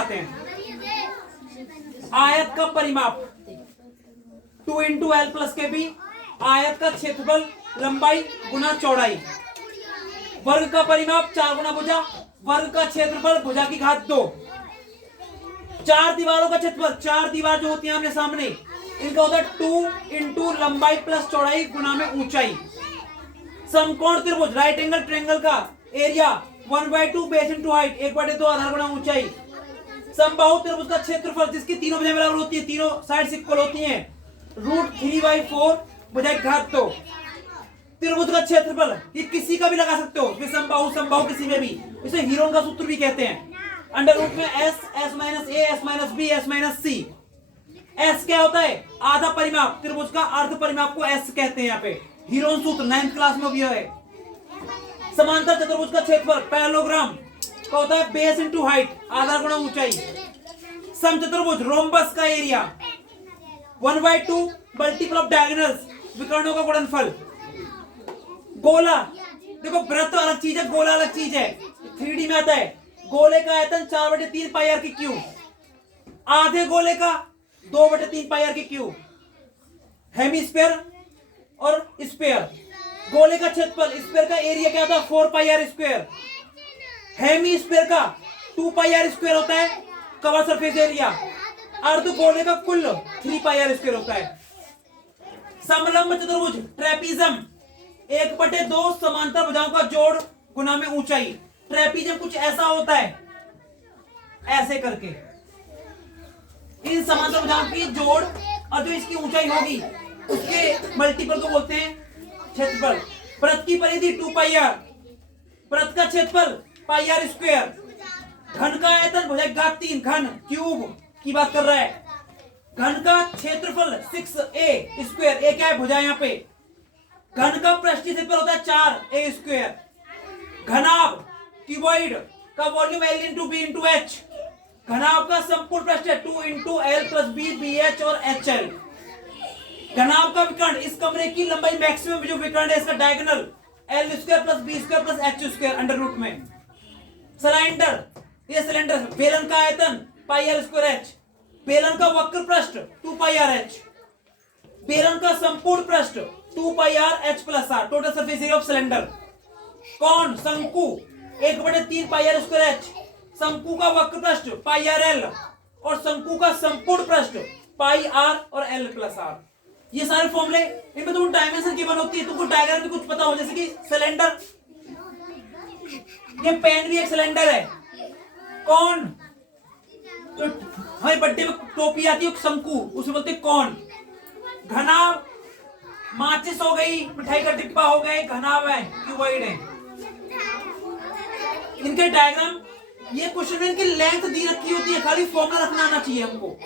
लगाते हैं। आयत का परिमाप 2 इंटू एल प्लस के बी, आयत का क्षेत्रफल लंबाई गुना चौड़ाई, वर्ग का परिमाप 4 गुना भुजा, वर्ग का क्षेत्रफल भुजा की घात 2, चार दीवारों का क्षेत्रफल, चार दीवार जो होती है आमने सामने, इनका होता है 2 इंटू लंबाई प्लस चौड़ाई गुना में ऊंचाई। समकोण त्रिभुज राइट एंगल ट्रायंगल का एरिया 1/2 बेस इंटू हाइट 1/2 आधार गुना ऊंचाई। समबाहु त्रिभुज का क्षेत्रफल जिसकी तीनों भुजाएं बराबर होती है, तीनों साइड इक्वल होती हैं, √3/4 भुजा की घात 2। त्रिभुज का क्षेत्रफल ये किसी का भी लगा सकते हो, समबाहु समबाहु किसी में भी, इसे हीरोन का सूत्र भी कहते हैं। अंडर रूट में s minus a s minus b s minus c। s क्या होता है? आधा परिमाप, त्रिभुज का अर्ध परिमाप को s कहते हैं। यहाँ पे हीरोन सूत्र 9th क्लास में भी है। समांतर चतुर्भुज का क्षेत्रफल पैरेललोग्राम का होता है बेस इंटू हाइट आधार गुना ऊंचाई। समचतुर्भुज रोम्बस का एरिया 1/2 मल्टीपल ऑफ डायगोनल्स विकर्णों का गुणनफल। गोला देखो, वृत्त अलग चीज है, गोला अलग चीज है, 3D में आता है। गोले का आयतन 4/3 पाई आर की क्यूब, आधे गोले का 2/3 पाई आर की क्यूब। हेमीस्फीयर और स्फीयर, गोले का क्षेत्रफल, स्फीयर का एरिया क्या होता है 4 पाई आर स्क्वायर, हेमीस्फीयर का 2 पाई आर स्क्वायर होता है कवर सरफेस एरिया, अर्ध गोले का कुल 3 पाई आर स्क्वायर होता है। समलंब चतुर्भुज ट्रेपीजम 1/2 समांतर भुजाओं का जोड़ गुना में ऊंचाई। ट्रेपीजम कुछ ऐसा होता है, ऐसे करके इन समांतर भुजाओं की जोड़ और जो इसकी ऊंचाई होगी उसके मल्टीपल को बोलते हैं क्षेत्रफल। वृत्त की परिधि 2 पाई आर, वृत्त का क्षेत्रफल पाई आर स्क्वायर, घन का आयतन भुजा की घात 3, घन क्यूब की बात कर रहा है। घन का क्षेत्रफल 6a स्क्वायर, ए क्या है भुजा यहाँ पे। घन का पृष्ठीय क्षेत्रफल होता है 4a स्क्वायर। घनाभ क्यूबॉइड का volume L into B into H. घनाभ का संपूर्ण पृष्ठ है 2 into L plus B B H और एच एल। घनाभ का विकर्ण, इस कमरे की लंबाई मैक्सिमम जो विकर्ण है इसका diagonal L square plus B square plus H square under root में। सिलेंडर, ये सिलेंडर, बेलन का आयतन पाई आर स्क्वायर एच, बेलन का वक्र पृष्ठ 2 पाई आर एच, बेलन का संपूर्ण पृष्ठ 2 pi R H plus R, total surface area of cylinder. कौन? शंकु 1/3 पाई आर स्क्वायर एच, शंकु का वक्र पृष्ठ पाई आर एल और शंकु का संपूर्ण पृष्ठ पाई आर और एल प्लस आर। ये सारे फॉर्मूले, इनमें तुम डायमेंशन की होती है, तुमको डायग्राम में कुछ पता हो, जैसे कि सिलेंडर, ये पेन भी एक सिलेंडर है। कौन? तो हमारे बर्थडे में टोपी आती है शंकु, उसे बोलते कौन। घनाभ, माचिस हो गई, मिठाई का डिब्बा हो गए, घनाभ है, क्यूबॉइड है। इनके डायग्राम, ये क्वेश्चन में इनकी लेंथ दी रखी होती है, खाली फॉर्मूला रखना आना चाहिए हमको।